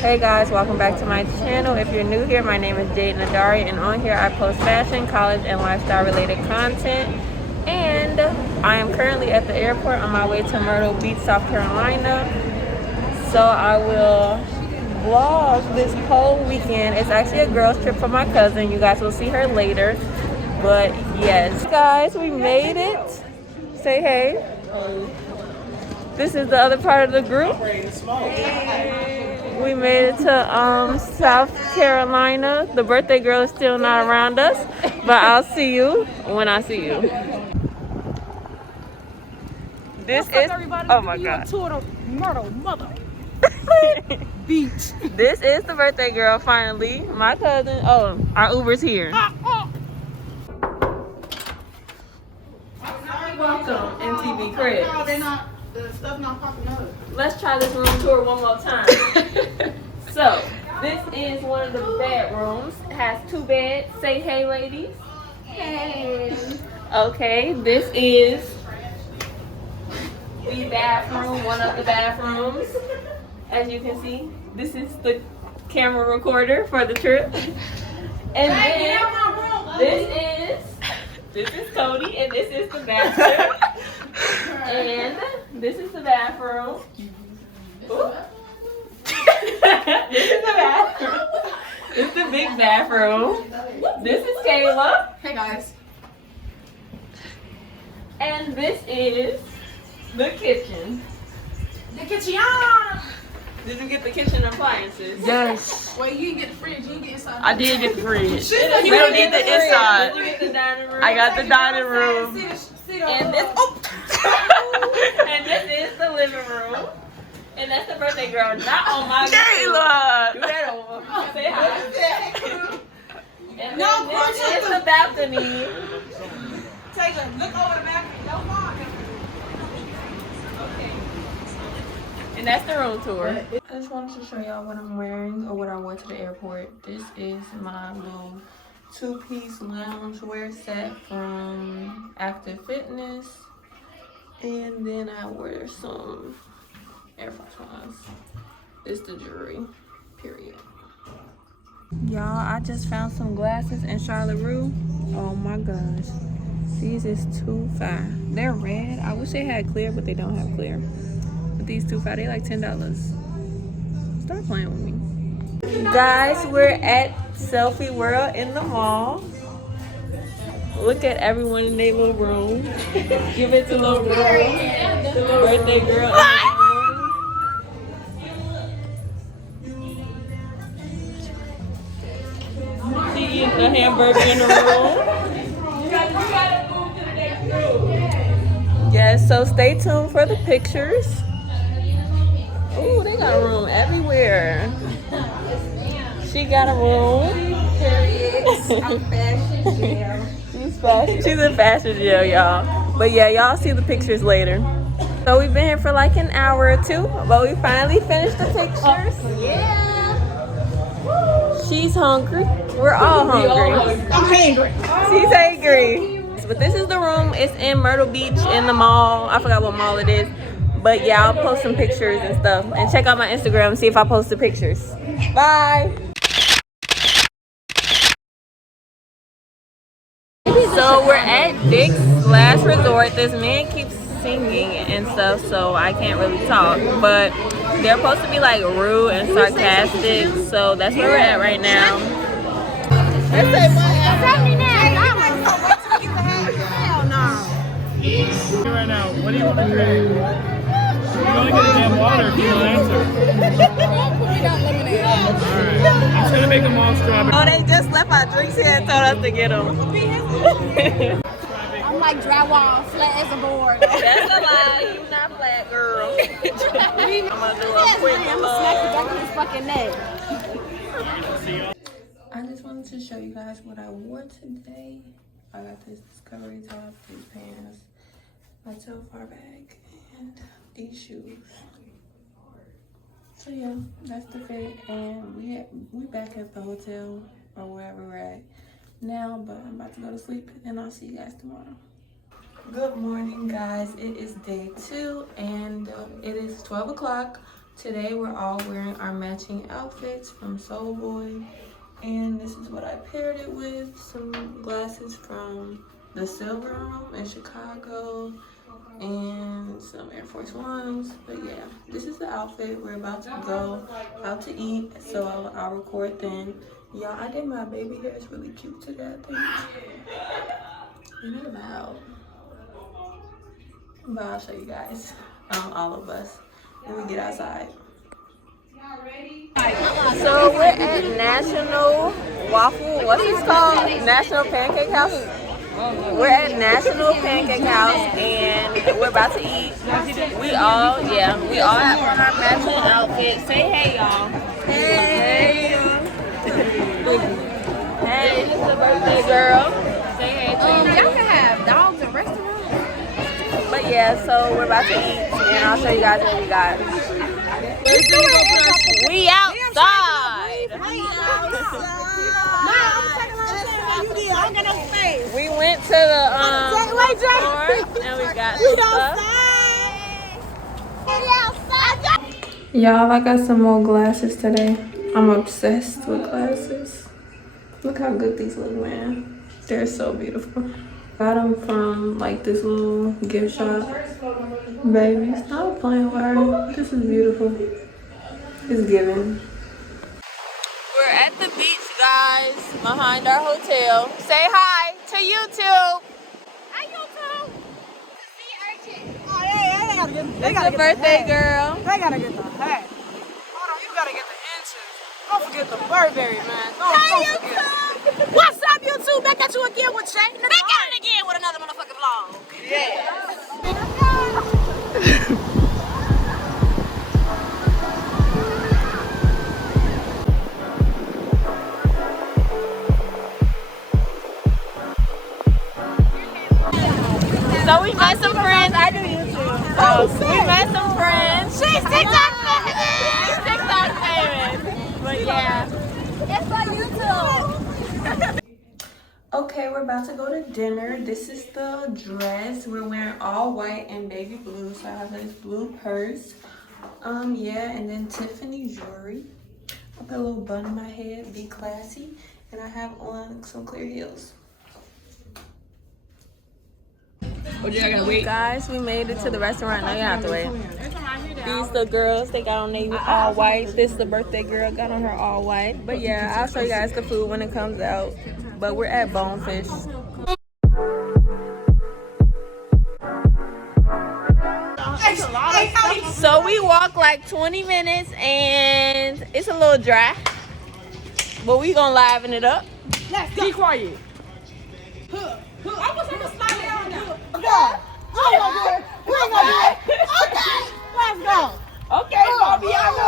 Hey guys, welcome back to my channel. If you're new here, my name is Jade Nadari, and on here I post fashion, college, and lifestyle related content. And I am currently at the airport on my way to Myrtle Beach, South Carolina. So I will vlog this whole weekend. It's actually a girls trip for my cousin. You guys will see her later. But yes, guys, we made it. Say hey. This is the other part of the group. We made it to South Carolina. The birthday girl is still not around us, but I'll see you when I see you. This is, oh my God. Beach. This is the birthday girl finally. My cousin, oh, our Uber's here. Welcome, MTV Cribs. No, they're not. The stuff not popping up. Let's try this room tour one more time. So, this is one of the bedrooms. It has 2 beds. Say hey, ladies. Hey. Okay, this is the bathroom, one of the bathrooms. As you can see, this is the camera recorder for the trip. And then this is Cody, and this is the bathroom. And this is the bathroom. This is the bathroom. This is the big bathroom. This is Kayla. Hey guys. And this is the kitchen. The kitchen. Did you get the kitchen appliances? Yes. Wait, you didn't get the fridge. You didn't get inside. I did get the fridge. You We don't need the inside. Did you get the dining room? I got the dining room. And this, and this is the living room. And that's the birthday girl, not on my Kayla! Do that on. Say hi. And then this is the balcony. Take a look over the back. Don't walk. Okay. And that's the room tour. I just wanted to show y'all what I'm wearing or what I wore to the airport. This is my little 2-piece loungewear set from Active Fitness. And then I wear some Air Force Ones. It's the jewelry, period. Y'all, I just found some glasses in Charlotte Russe. Oh my gosh. These is $2.5. They're red. I wish they had clear, but they don't have clear. But these $2.5, they like $10. Stop playing with me. Guys, we're at Selfie World in the mall. Look at everyone in their little room. Give it to little girl. The birthday girl. She eating the hamburger in the room. You gotta move to the next room. Yes, so stay tuned for the pictures. Ooh, they got a room everywhere. She got a room. I'm fashion jail. She's in fashion jail, y'all. But yeah, y'all see the pictures later. So we've been here for like an hour or 2, but we finally finished the pictures. Yeah. She's hungry. We're all hungry. I'm hungry. She's angry. But this is the room. It's in Myrtle Beach in the mall. I forgot what mall it is. But yeah, I'll post some pictures and stuff. And check out my Instagram and see if I post the pictures. Bye. So we're at Dick's Last Resort. This man keeps singing and stuff, so I can't really talk. But they're supposed to be like rude and sarcastic, so that's where we're at right now. Right now, what do you want to drink? You only get a damn water if you don't answer. Alright, I'm just gonna make them all strawberry. Oh, they just left our drinks here and told us to get them. I'm like drywall, flat as a board. That's a lie. You not flat, girl. I'm gonna do a quick I'm gonna smack the back of his fucking neck. I just wanted to show you guys what I wore today. I got this Discovery top, these pants, my Telfar bag, and these shoes. So yeah, that's the fit, and we back at the hotel or wherever we're at now, but I'm about to go to sleep, and I'll see you guys tomorrow. Good morning, guys. It is day 2, and it is 12 o'clock. Today we're all wearing our matching outfits from Soul Boy. And this is what I paired it with. Some glasses from the Silver Room in Chicago. And some Air Force Ones. But yeah, this is the outfit. We're about to go out to eat. So I'll record then. Y'all, I did my baby hair. It's really cute today, I think. And it's loud. But I'll show you guys, all of us, when we get outside. So we're at National Waffle, what's this called? National Pancake House? We're at National Pancake House and we're about to eat. We all have on our matching outfits. Say hey, y'all. Hey. Hey, this is the birthday girl. Say hey to Y'all can have dogs in restaurants. But yeah, so we're about to eat and I'll show you guys what we got. We outside. We went to the store and we got some stuff. Y'all, I got some more glasses today. I'm obsessed with glasses. Look how good these look, man. They're so beautiful. Got them from like this little gift shop. Baby, stop playing with her. This is beautiful. It's giving. We're at the beach, guys, behind our hotel. Say hi to YouTube. Hi, YouTube. It's the birthday girl. They gotta get the hat. Hold on, you gotta get the inches. Don't forget the Burberry, man. Don't forget. What's up, YouTube? Back at you again with Shay. Back at it again with another motherfucking vlog. Yeah. So we met some friends. I do YouTube. So we met some friends. She's TikTok famous. She's TikTok famous. But yeah. It's for YouTube. Okay, we're about to go to dinner. This is the dress. We're wearing all white and baby blue. So I have this blue purse. Yeah, and then Tiffany jewelry. I put a little bun in my head, be classy. And I have on some clear heels. Guys, we made it to the restaurant. Now you have to wait. These the girls, they got on their all white. This the birthday girl, got on her all white. But yeah, I'll show you guys the food when it comes out. But we're at Bonefish. So we walk like 20 minutes and it's a little dry. But we gonna liven it up. Let's go. Be quiet. I was gonna slide down now. We ain't gonna do it. We ain't gonna do it. Okay. Let's go. Okay, Fabiana.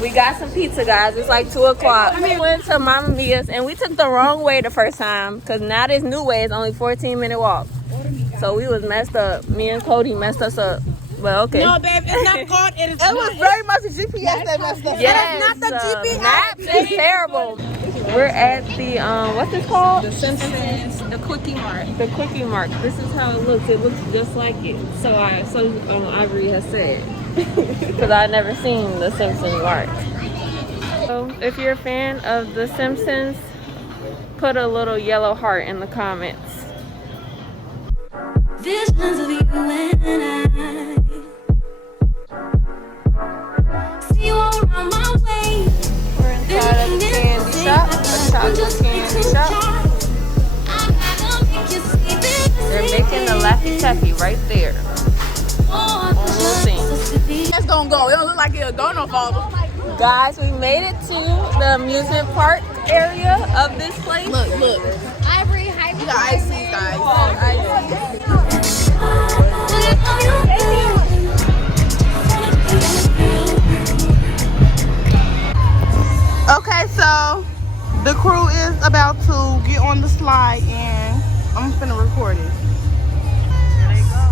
We got some pizza, guys. It's like 2 o'clock. We went to Mama Mia's and we took the wrong way the first time because now this new way is only 14-minute walk. So we was messed up. Me and Cody messed us up. Well, okay. No, babe, it's not called. It was very much the GPS that messed up. Yes, not the GPS. Maps is terrible. We're at the, what's this called? The Simpsons, the Kwiki-Mart. The Kwiki-Mart. This is how it looks. It looks just like it. So Ivory has said. Because I've never seen the Simpsons Mart. So if you're a fan of the Simpsons, put a little yellow heart in the comments. Visions of you and I see you all around my way. We're inside of the candy shop, a chocolate candy shop. They're making the Laffy Taffy right there. On the thing. That's gonna go. It don't look like it'll go no farther. Guys, we made it to the amusement park area of this place. Look. Ivory, hype. You got ices, guys. Okay, so the crew is about to get on the slide and I'm finna record it. There they go.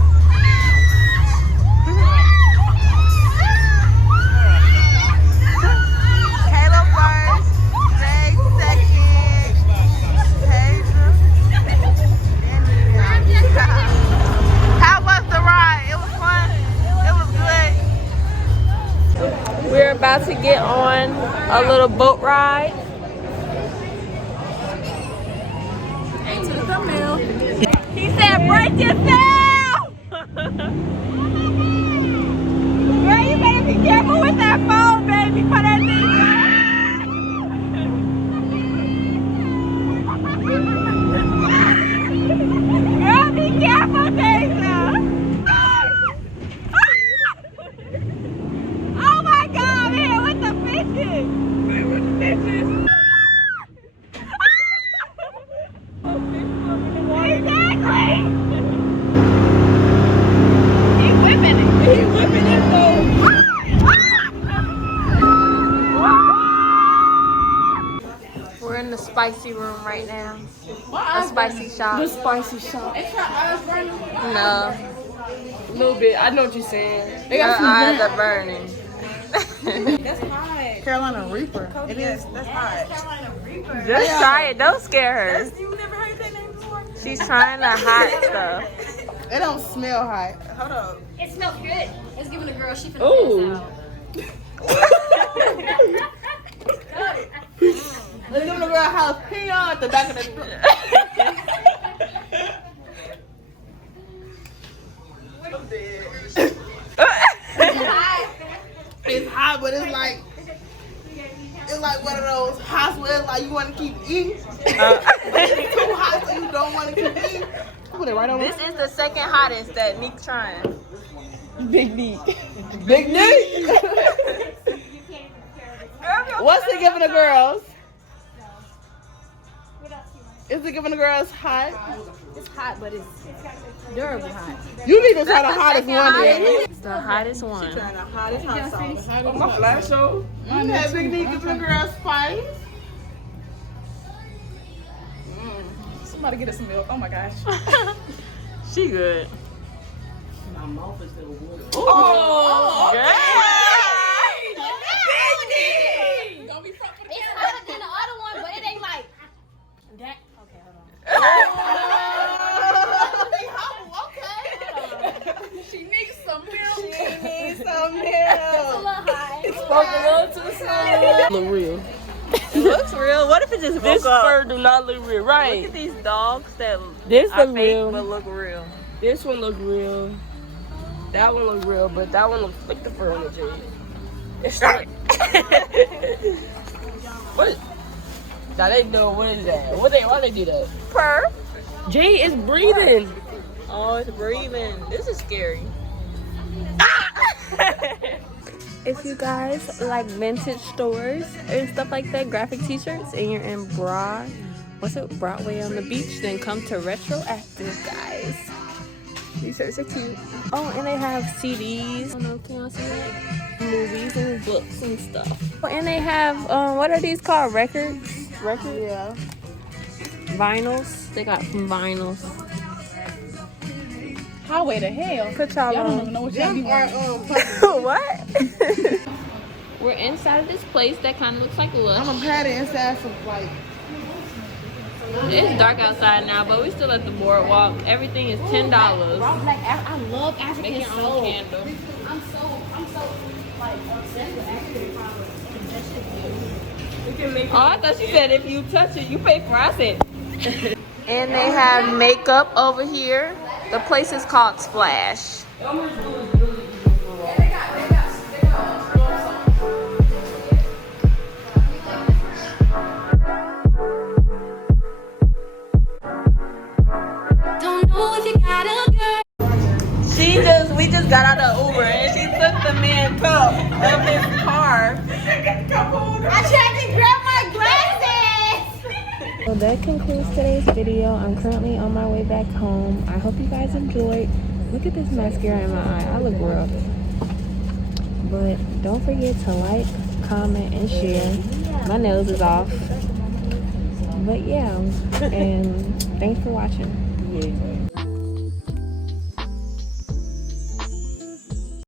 about to get on a little boat ride. Ain't to the thumbnail. He said, "Break yourself." Girl, you better be careful with that phone, baby, for that thing. Girl, be careful, Deja. Oh my God, man, with the fishes. Man, with the fishes. Exactly. He's whipping it. He's whipping it though. We're in the spicy room right now. A spicy shop. The spicy shop. Ain't your eyes burning? No. A little bit. I know what you're saying. They Your got some eyes drink. are burning. That's hot. Carolina Reaper. It is. That's hot. Just try it. Don't scare her. You never heard that name before? She's trying the hot stuff. It don't smell hot. Hold up. It smells good. Let's give it a girl. She finna Ooh. Let's give the girl a jalapeno at the back of the truck. It's hot, but it's like one of those hots where it's like you want to keep eating. But it's too hot, so you don't want to keep eating. Put it right on. This is the second hottest that Nick's trying. Big Neat. Big Neat. What's it giving the girls? Is it giving the girls hot? It's hot, but it's durable hot. You need to try the hottest one then. It's the hottest one. Trying the hottest hot sauce. My flash show. You had Big Neat giving the girls spice. Somebody get us some milk. Oh my gosh. She good. My mouth is still water. Oh, It's hotter than the other one, but it ain't like that. Okay, hold on. She needs some milk. She needs some It's a milk. little high. Spoke a little too soon. Look real. it looks real. What if it just woke This up? fur do not look real, Look right? at these dogs that This are look fake real. but look real. This one look real. That one look real, but that one looks like the fur on the jade. It's like what? Now they know what is that? Why they do that? Purr. Jade is breathing. Oh, it's breathing. This is scary. If you guys like vintage stores and stuff like that, graphic t-shirts, and you're in Broadway on the beach, then come to Retroactive, guys. These shirts are cute. Oh, and they have CDs. I don't know, can y'all see that? Movies and books and stuff. Oh, and they have, what are these called? Records? Yeah. Vinyls. They got some vinyls. Highway to hell. Put y'all Y'all don't on. even know what y'all be wearing. What? We're inside of this place that kind of looks like Lush. I'm gonna pat it inside some like. It's dark outside now, but we still at the boardwalk. Everything is $10. Like, I love African Make your soul. own candle. I'm so like obsessed with African products. Oh, I thought she said if you touch it, you pay for it. I said. And they have makeup over here. The place is called Splash. Don't know if you got a girl. We just got out of Uber and she took the man's cup of his car. I tried to grab my glasses. Well, that concludes today's video. I'm currently on my way back home. I hope you guys enjoyed. Look at this mascara in my eye. I look rough. But don't forget to like, comment, and share. My nose is off. But yeah, and thanks for watching.